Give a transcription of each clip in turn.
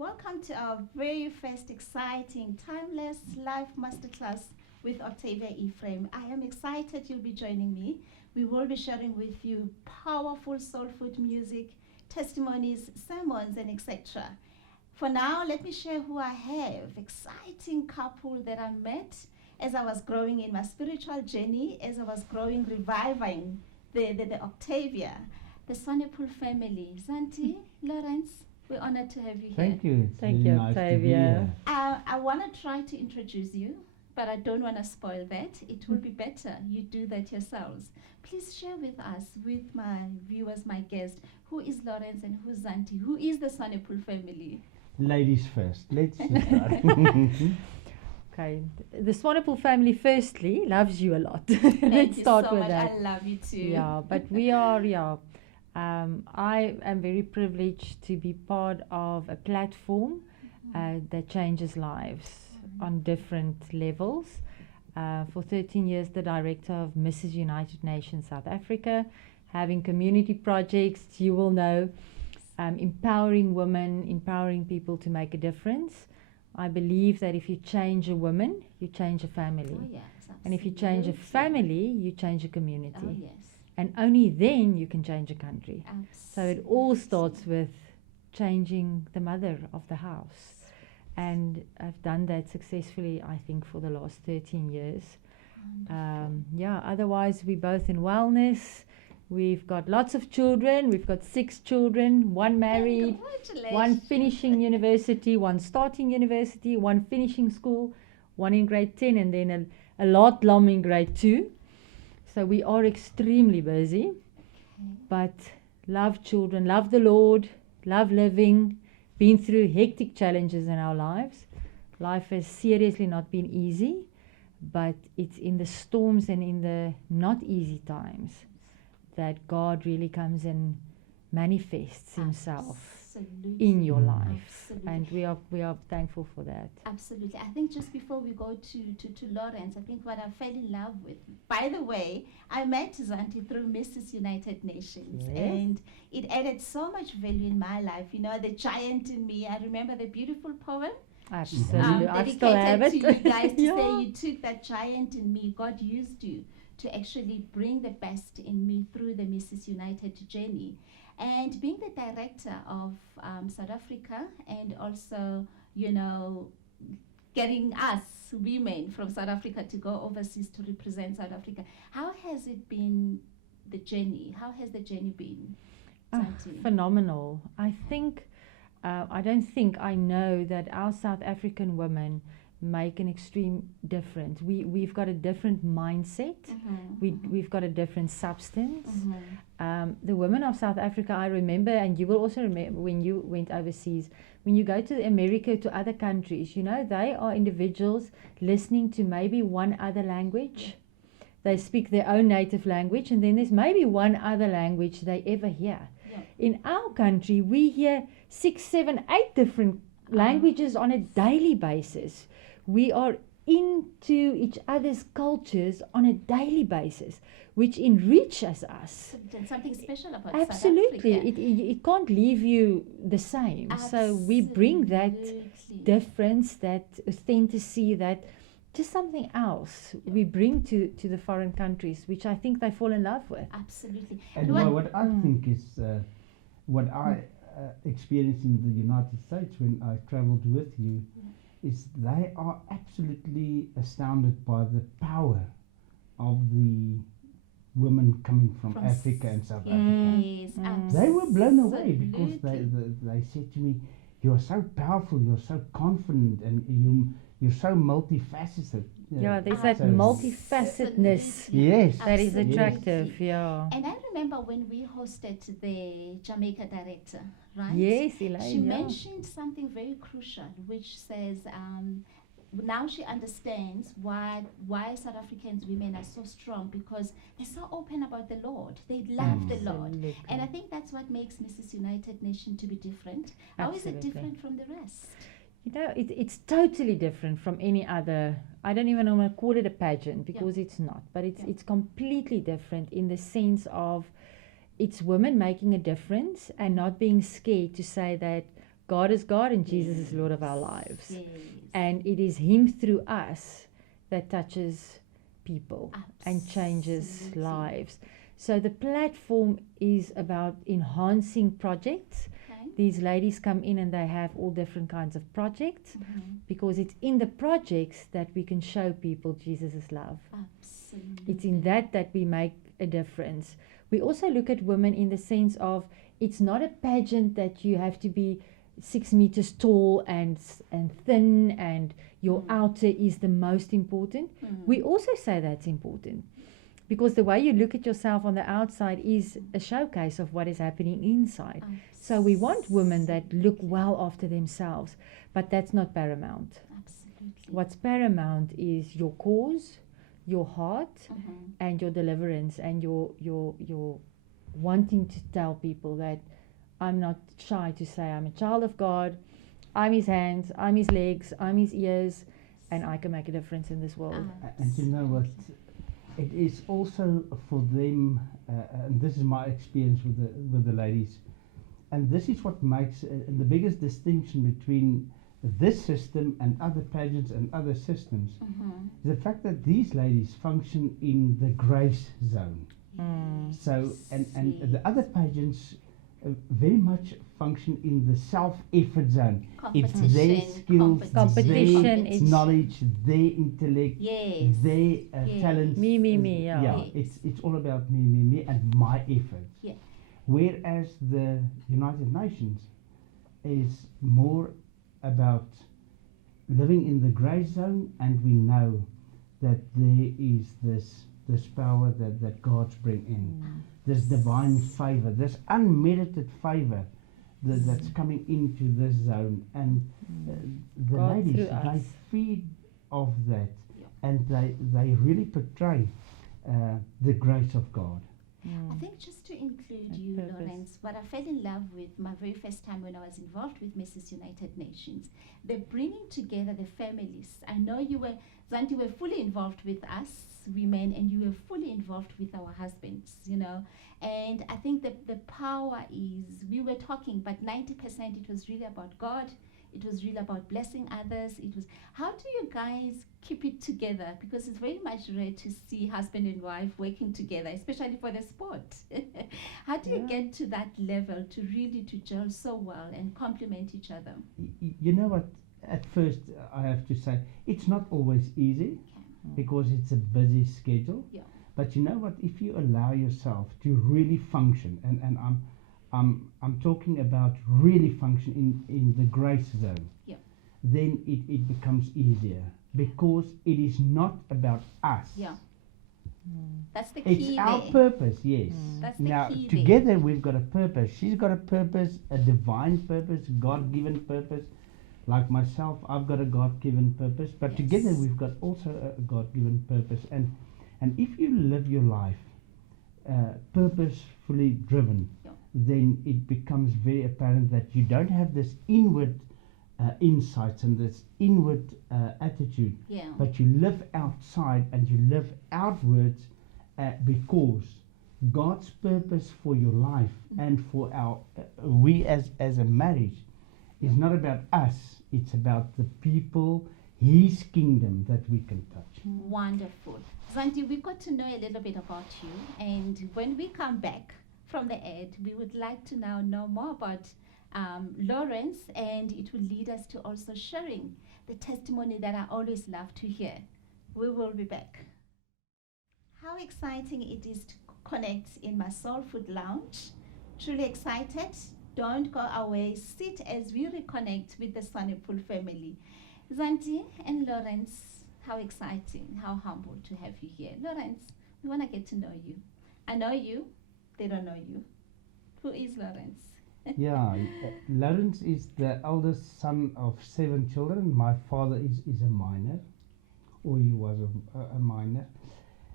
Welcome to our very first exciting, timeless live masterclass with Octavia Ephraim. I am excited you'll be joining me. We will be sharing with you powerful soul food music, testimonies, sermons, and etc. For now, let me share who I have. Exciting couple that I met as I was growing in my spiritual journey, as I was growing, reviving the Octavia, the Swanepoel family. Zantie, Lourens, we're honored to have you here. Thank you. It's Thank really you, nice to be Octavia. here. I want to try to introduce you, but I don't want to spoil that. It will be better you do that yourselves. Please share with us, with my viewers, my guests, who is Lourens and who's Zantie? Who is the Swanepoel family? Ladies first. Let's start. Okay, the Swanepoel family firstly loves you a lot. Thank Let's you start so with much. that. I love you too. Yeah, but we are, I am very privileged to be part of a platform that changes lives on different levels. For 13 years, the director of Mrs. United Nations South Africa, having community projects, you will know, empowering women, empowering people to make a difference. I believe that if you change a woman, you change a family. Oh, yes, And if you change a absolutely. family, you change a community. Oh, yes. And only then you can change a country. So it all starts Absolutely. with changing the mother of the house. And I've done that successfully, I think, for the last 13 years. Wonderful. Otherwise, we're both in wellness. We've got lots of children. We've got 6 children, 1 married, 1 Congratulations. finishing university, 1 starting university, 1 finishing school, 1 in grade 10, and then a lot long in grade 2. So we are extremely busy, Okay. but love children, love the Lord, love living, been through hectic challenges in our lives. Life has seriously not been easy, but it's in the storms and in the not easy times that God really comes and manifests himself Absolutely. in your life. Absolutely. And we are thankful for that. Absolutely. I think just before we go to Lourens, I think what I fell in love with, by the way, I met Zantie through Mrs. United Nations, Yes. and it added so much value in my life. You know, the giant in me. I remember the beautiful poem Absolutely. I still have dedicated it. to you guys to Yeah. say you took that giant in me. God used you to actually bring the best in me through the Mrs. United journey. And being the director of South Africa, and also, you know, getting us women from South Africa to go overseas to represent South Africa, how has it been, the journey? How has the journey been, Zantie? Phenomenal. I think, I don't think I know that our South African women make an extreme difference. We've got a different mindset. We've got a different substance. The women of South Africa, I remember, and you will also remember when you went overseas, when you go to America, to other countries, you know, they are individuals listening to maybe one other language. They speak their own native language, and then there's maybe one other language they ever hear. Yeah. In our country, we hear 6, 7, 8 different languages on a daily basis. We are into each other's cultures on a daily basis, which enriches us. So there's something special about Absolutely. South Africa. It can't leave you the same. So we bring that Absolutely. difference, that authenticity, that just something else we bring to the foreign countries, which I think they fall in love with. Absolutely. And what I think is what I experienced in the United States when I traveled with you is they are absolutely astounded by the power of the women coming from Africa and South Africa. Yes, They were blown away because absolutely. they said to me, "You are so powerful, you're so confident, and you're so multifaceted." Yeah, there's that So- multifacetedness Yes. that is Absolutely. attractive. Yeah. And I remember when we hosted the Jamaica director, right? Yes, Elaine. She yeah. mentioned something very crucial, which says now she understands why South Africans women are so strong, because they're so open about the Lord. They love the Lord. Absolutely. And I think that's what makes Mrs. United Nation to be different. How is it Absolutely. different from the rest? You know, it's totally different from any other. I don't even want to call it a pageant because it's not, but it's completely different in the sense of it's women making a difference and not being scared to say that God is God and Jesus is Lord of our lives. Yes. And it is Him through us that touches people and changes Absolutely. lives. So the platform is about enhancing projects. Okay. These ladies come in and they have all different kinds of projects, because it's in the projects that we can show people Jesus' love. Absolutely. It's in that we make a difference. We also look at women in the sense of, it's not a pageant that you have to be 6 meters tall and thin and your outer is the most important. We also say that's important, because the way you look at yourself on the outside is a showcase of what is happening inside. So we want women that look well after themselves, but that's not paramount. Absolutely. What's paramount is your cause, your heart, and your deliverance, and your wanting to tell people that I'm not shy to say I'm a child of God, I'm His hands, I'm His legs, I'm His ears, and I can make a difference in this world. And you know what? It is also for them, and this is my experience with the ladies, and this is what makes the biggest distinction between this system and other pageants and other systems. The fact that these ladies function in the grace zone. So, and the other pageants very much function in the self-effort zone. It's their skills, Competition, their it's- knowledge, their intellect, Yes. their Yes. talents. Me, yeah. Yeah, it's all about me, and my effort. Yeah. Whereas the United Nations is more about living in the grey zone, and we know that there is this power that God's bring in, this divine favor, this unmerited favor that's coming into this zone, and the God ladies, through they us. feed off that, and they really portray the grace of God. I think just to include That you, purpose. Lourens, what I fell in love with my very first time when I was involved with Mrs. United Nations, the bringing together the families. I know Zantie, were fully involved with us women, and you were fully involved with our husbands, And I think that the power is, we were talking, but 90% it was really about God. It was really about blessing others. It was, how do you guys keep it together? Because it's very much rare to see husband and wife working together, especially for the sport. How do you get to that level to really to gel so well and complement each other? You know what? At first, I have to say, it's not always easy because it's a busy schedule. Yeah. But you know what? If you allow yourself to really function, and I'm talking about really function in the grace zone, then it becomes easier, because it is not about us. Yeah. That's the key. It's our there. purpose, yes. That's the Now, key there. together we've got a purpose. She's got a purpose, a divine purpose, God-given purpose. Like myself, I've got a God-given purpose. But together we've got also a God-given purpose. And if you live your life purposefully driven, then it becomes very apparent that you don't have this inward insights and this inward attitude, but you live outside and you live outwards, because God's purpose for your life and for our we as a marriage is not about us. It's about the people, His kingdom that we can touch. Wonderful. Zantie, we got to know a little bit about you, and when we come back from the ad, we would like to now know more about Lourens, and it will lead us to also sharing the testimony that I always love to hear. We will be back. How exciting it is to connect in my Soul Food Lounge. Truly excited. Don't go away. Sit as we reconnect with the Swanepoel family. Zantie and Lourens, how exciting, how humble to have you here. Lourens, we want to get to know you. I know you, they don't know you. Who is Lourens? Yeah, Lourens is the eldest son of 7 children. My father is a miner, or he was a miner.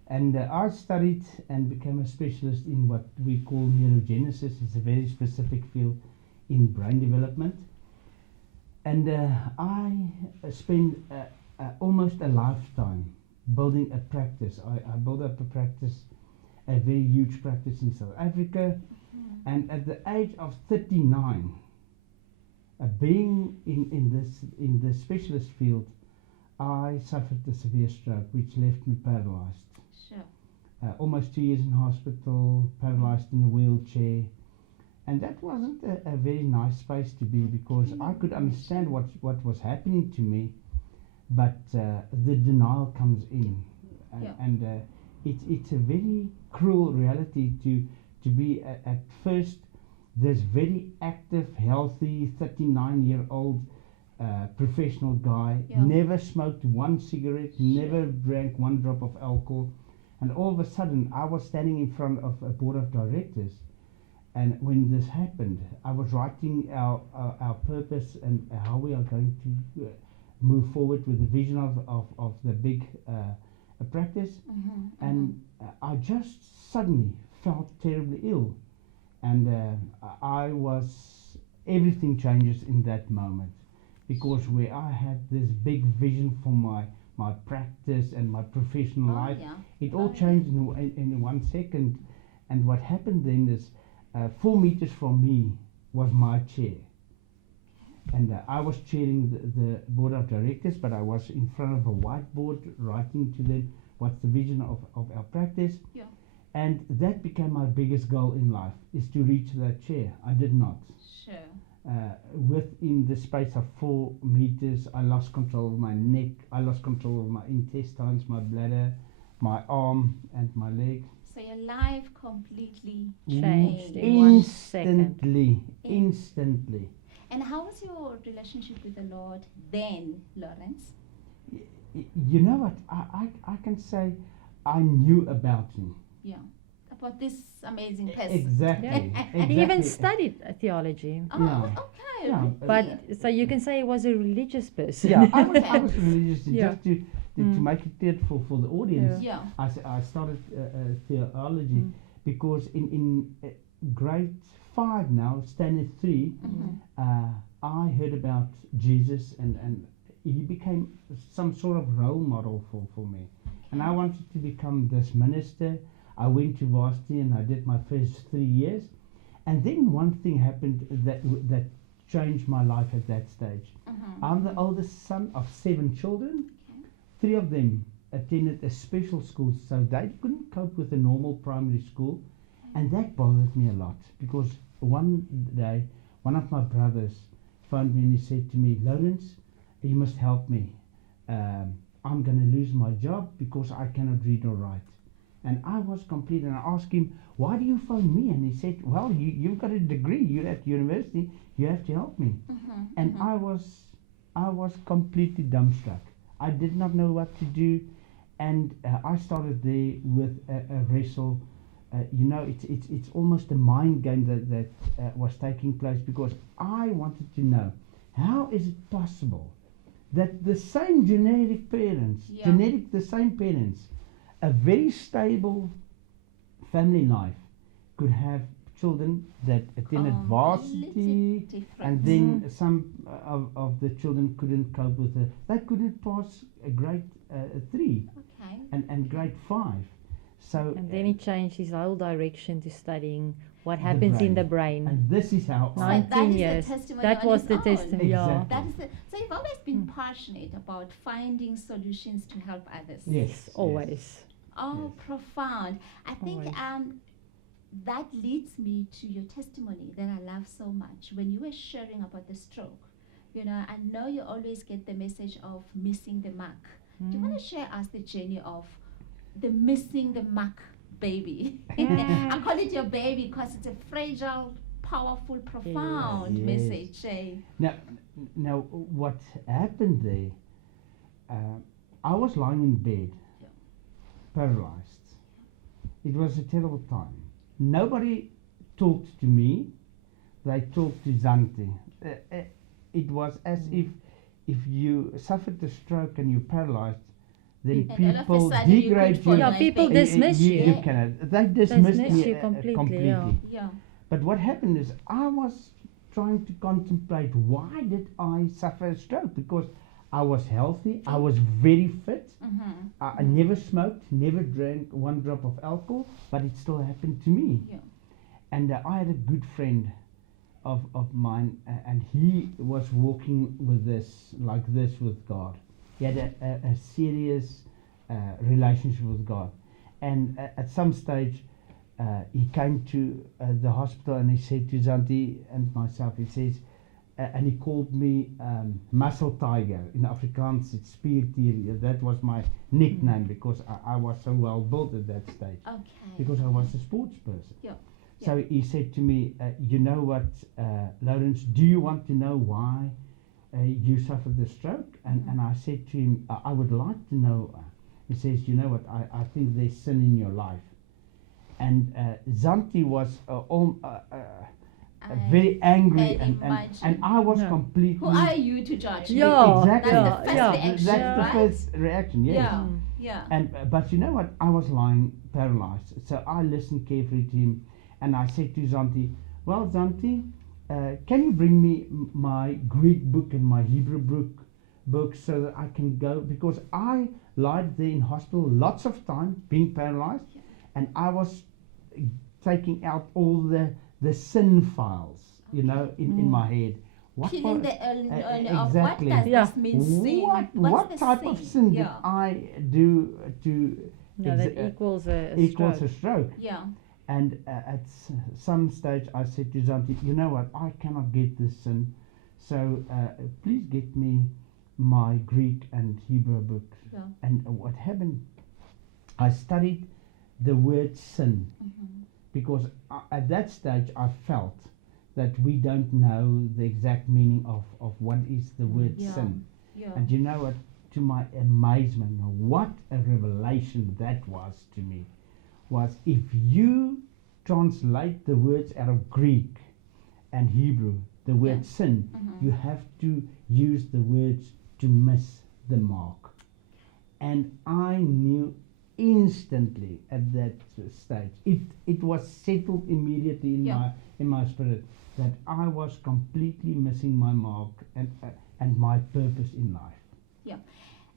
And I studied and became a specialist in what we call neurogenesis. It's a very specific field in brain development. And I spent almost a lifetime building a practice. I built up a practice, a very huge practice in South Africa. And at the age of 39, being in the specialist field, I suffered a severe stroke which left me paralyzed. Sure. Almost 2 years in hospital, paralyzed in a wheelchair. And that wasn't a very nice space to be, because I could understand what was happening to me, but the denial comes in. And it's a very cruel reality to be at first this very active, healthy, 39-year-old professional guy, never smoked one cigarette, never drank one drop of alcohol, and all of a sudden I was standing in front of a board of directors. And when this happened, I was writing our purpose and how we are going to move forward with the vision of the big practice. And I just suddenly felt terribly ill. And everything changes in that moment. Because where I had this big vision for my practice and my professional life, it all changed in 1 second. And what happened then is, 4 meters from me was my chair. And I was chairing the board of directors, but I was in front of a whiteboard writing to them what's the vision of our practice. And that became my biggest goal in life, is to reach that chair. I did not. Sure. Within the space of 4 meters, I lost control of my neck, I lost control of my intestines, my bladder, my arm and my leg. So your life completely Changed in 1 second. Instantly. And how was your relationship with the Lord then, Lourens? You know what? I can say I knew about him. About this amazing person. Exactly. And he even studied theology. Oh, okay. Yeah. But so you can say he was a religious person. Yeah, I was religious, just to Mm. make it clear for the audience. Yeah. I started theology because in grade 5 now, standard 3, I heard about Jesus and he became some sort of role model for me. And I wanted to become this minister. I went to varsity and I did my first 3 years. And then one thing happened that changed my life at that stage. I'm the oldest son of 7 children. 3 of them attended a special school, so they couldn't cope with a normal primary school. And that bothered me a lot, because one day one of my brothers phoned me and he said to me, "Lourens, you must help me. I'm going to lose my job because I cannot read or write." And I was complete, and I asked him, "Why do you phone me?" And he said, "Well, you've got a degree, you're at university, you have to help me." And I was completely dumbstruck. I did not know what to do, and I started there with a wrestle. It's almost a mind game that was taking place, because I wanted to know, how is it possible that the same the same parents, a very stable family life, could have children that attended varsity, and then some of the children couldn't cope with it. They couldn't pass a grade 3 and grade 5. So And then he changed his whole direction to studying what happens in the brain. And this is how So 19 that is years. the testimony That on was its the own. testimony. Yeah. Exactly. So you've always been passionate about finding solutions to help others. Yes, Always. Oh, profound. I think Always. that leads me to your testimony that I love so much. When you were sharing about the stroke, I know you always get the message of missing the mark. Do you want to share us the journey of the missing the mark baby? I call it your baby because it's a fragile, powerful, profound Yes. message. Eh? Now, what happened there? I was lying in bed, paralyzed. It was a terrible time. Nobody talked to me. They talked to Zantie. It was as if you suffered a stroke and you're paralyzed, then And all of a people sudden you degrade could you. fall Yeah, like people this. dismiss you. You cannot. They dismissed Dismiss me you completely, completely. yeah. But what happened is, I was trying to contemplate, why did I suffer a stroke? Because I was healthy, I was very fit, I never smoked, never drank one drop of alcohol, but it still happened to me. Yeah. And I had a good friend of mine, and he was walking with this, like this, with God. He had a serious relationship with God. And at some stage, he came to the hospital, and he said to Zantie and myself, he says, and he called me Muscle Tiger. In Afrikaans, it's Spiertier. That was my nickname because I was so well built at that stage. Okay. Because I was a sports person. Yeah. So he said to me, you know what, Lourens, do you want to know why you suffered the stroke? And I said to him, I would like to know. He says, you know what, I think there's sin in your life. And Zantie was very angry, and I was completely... Who are you to judge me? Yeah, exactly. That's the first reaction, That's right? the first reaction, yes. Yeah, yeah. And but you know what? I was lying paralyzed. So I listened carefully to him, and I said to Zantie, "Well, Zantie, can you bring me my Greek book and my Hebrew book so that I can go?" Because I lied there in hospital lots of time, being paralyzed, and I was taking out all the sin files, you know, in my head. Peeling the exactly. What does this mean? Sin? What type of sin did I do to that equals a equals stroke. a stroke? Yeah. And at some stage, I said to Zantie, "You know what? I cannot get this sin, so please get me my Greek and Hebrew books." Yeah. And what happened? I studied the word sin because at that stage I felt that we don't know the exact meaning of what is the word sin. Yeah. And you know what? To my amazement, what a revelation that was to me, was if you translate the words out of Greek and Hebrew, the word sin, you have to use the words to miss the mark. And I knew instantly at that stage, it was settled immediately in my spirit, that I was completely missing my mark and my purpose in life. Yeah.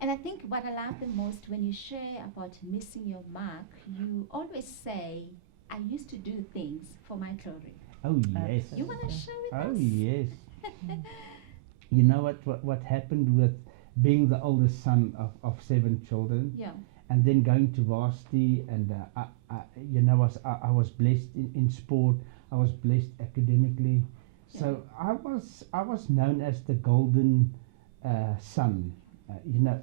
And I think what I love the most when you share about missing your mark, you always say, "I used to do things for my glory." Oh yes. You want to share with us? Oh yes. You know what happened with being the oldest son of 7 children, Yeah. and then going to varsity, and I was blessed in sport. I was blessed academically, so I was known as the golden son.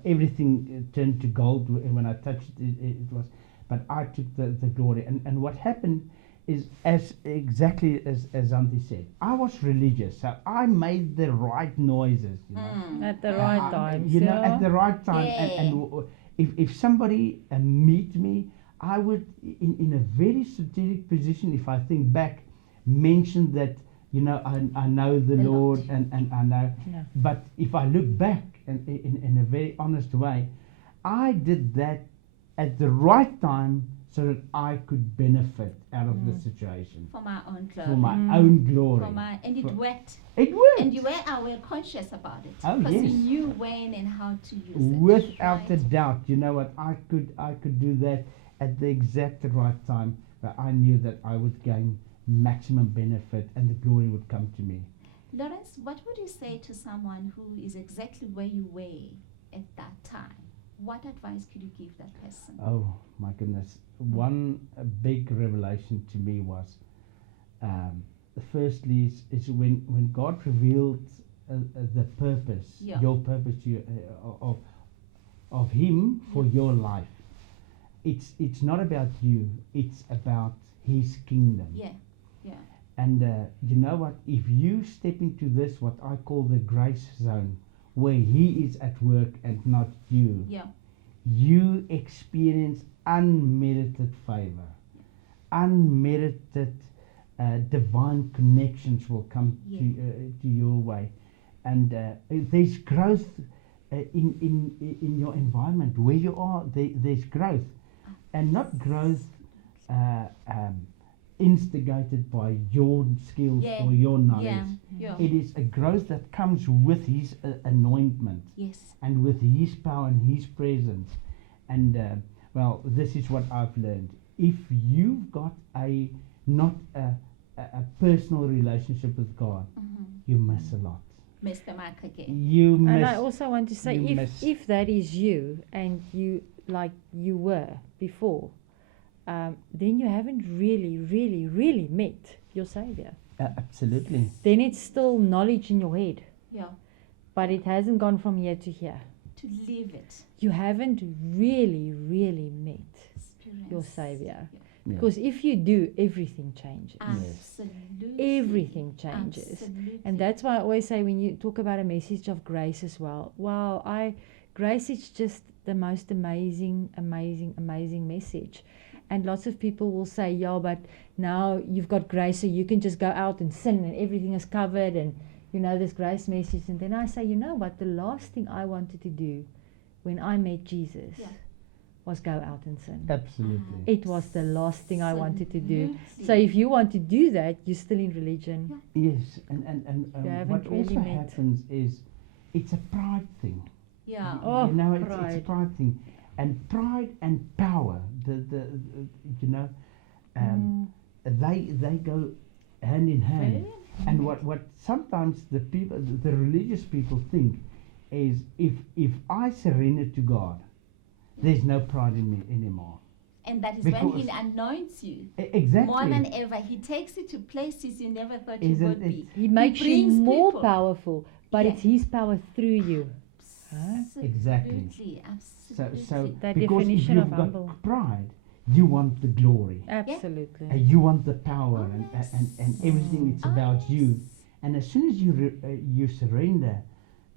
Everything turned to gold when I touched it. It was, but I took the glory. And what happened is, exactly as Zantie said, I was religious, so I made the right noises. At the right time. At the right time. Yeah. And if somebody meet me, I would, in a very strategic position, if I think back, mention that, I know the Lord, and I know. Yeah. But if I look back in a very honest way, I did that at the right time so that I could benefit out of the situation. For my own glory. For my own glory. And it worked. It worked. And you were conscious about it. Oh, because yes. you knew when and how to use it. Without a right? doubt. You know what? I could do that at the exact right time, but I knew that I would gain maximum benefit and the glory would come to me. Lourens, what would you say to someone who is exactly where you were at that time? What advice could you give that person? Oh my goodness. One big revelation to me was, firstly, is when God revealed the purpose, your purpose to you, of Him for your life. It's not about you, it's about His kingdom. Yeah. And you know what? If you step into this, what I call the grace zone, where He is at work and not you, you experience unmerited favor, unmerited divine connections will come to your way, and there's growth in your environment where you are. There's growth, and not growth instigated by your skills or your knowledge. It is a growth that comes with His anointment, and with His power and His presence. And this is what I've learned. If you've got not a a personal relationship with God, you miss a lot. Miss the mark again. You miss. And I also want to say, you miss. if that is you, and you like you were before, then you haven't really met your Savior. Absolutely. Then it's still knowledge in your head, Yeah. but it hasn't gone from here to here. To live it. You haven't really met Experience. your Savior. Yeah. Because if you do, everything changes. Absolutely. Everything changes. Absolutely. And that's why I always say, when you talk about a message of grace as well, wow, grace is just the most amazing message. And lots of people will say, yeah, but now you've got grace, so you can just go out and sin and everything is covered, and this grace message. And then I say, you know what, the last thing I wanted to do when I met Jesus was go out and sin. Absolutely. It was the last thing I wanted to do. Absolutely. So if you want to do that, you're still in religion. Yes, and You haven't what really also met. happens is it's a pride thing. Yeah. Oh, It's a pride. pride thing, and pride and power. They go hand in hand. And what sometimes the religious people think is, if I surrender to God, there's no pride in me anymore. And that is when Because- He anoints you. Exactly. More than ever. He takes you to places you never thought you Isn't would it? be. He makes you brings more people. powerful, but Yeah. it's His power through you. Huh? Exactly. Absolutely. So Absolutely. That because if definition you've of got humble. pride, you want the glory. Absolutely. You want the power, Oh, and yes. everything. It's Oh, about yes. you. And as soon as you surrender,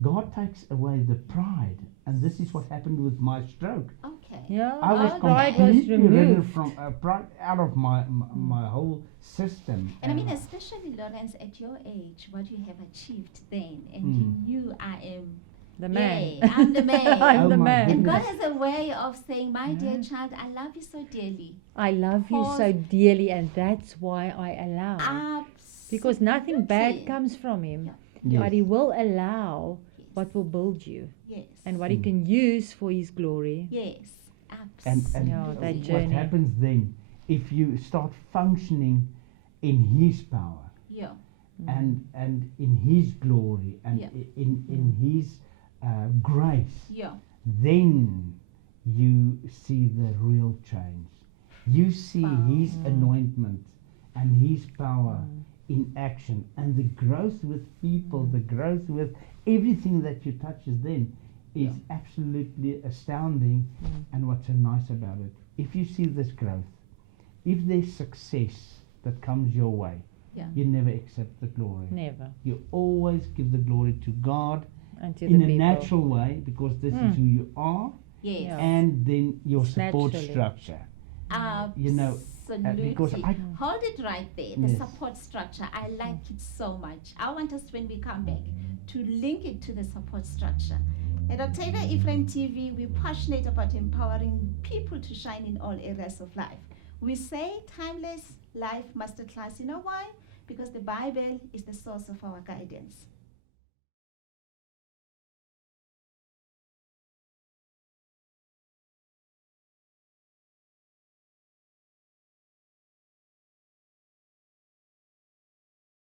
God takes away the pride. And this is what happened with my stroke. Okay. Yeah, I was Oh, pride was completely removed removed. from pride out of my whole system. And I mean, especially Lourens, at your age, what you have achieved then, and you knew I am The man. Yay, I'm the man. I'm Oh the my man. And goodness. God has a way of saying, my dear child, I love you so dearly. I love you so dearly, and that's why I allow. Absolutely. Because nothing bad comes from Him, Yes. but He will allow what will build you Yes. and what He can use for His glory. Yes. And Absolutely. Yeah, that what journey. happens then, if you start functioning in His power Yeah. and in His glory and Yeah. in His grace, Yeah. then you see the real change. You see His anointment and His power in action, and the growth with people, the growth with everything that you touch is then is absolutely astounding. And what's so nice about it, if you see this growth, if there's success that comes your way, Yeah. you never accept the glory. Never. You always give the glory to God And to in the a people. natural way, because this is who you are, Yes. Yeah. and then your support Naturally. structure. Absolutely. You know, because I Hold it right there, the Yes. support structure. I like it so much. I want us, when we come back, to link it to the support structure. At Octavia Ephraim TV, we're passionate about empowering people to shine in all areas of life. We say timeless life masterclass. You know why? Because the Bible is the source of our guidance.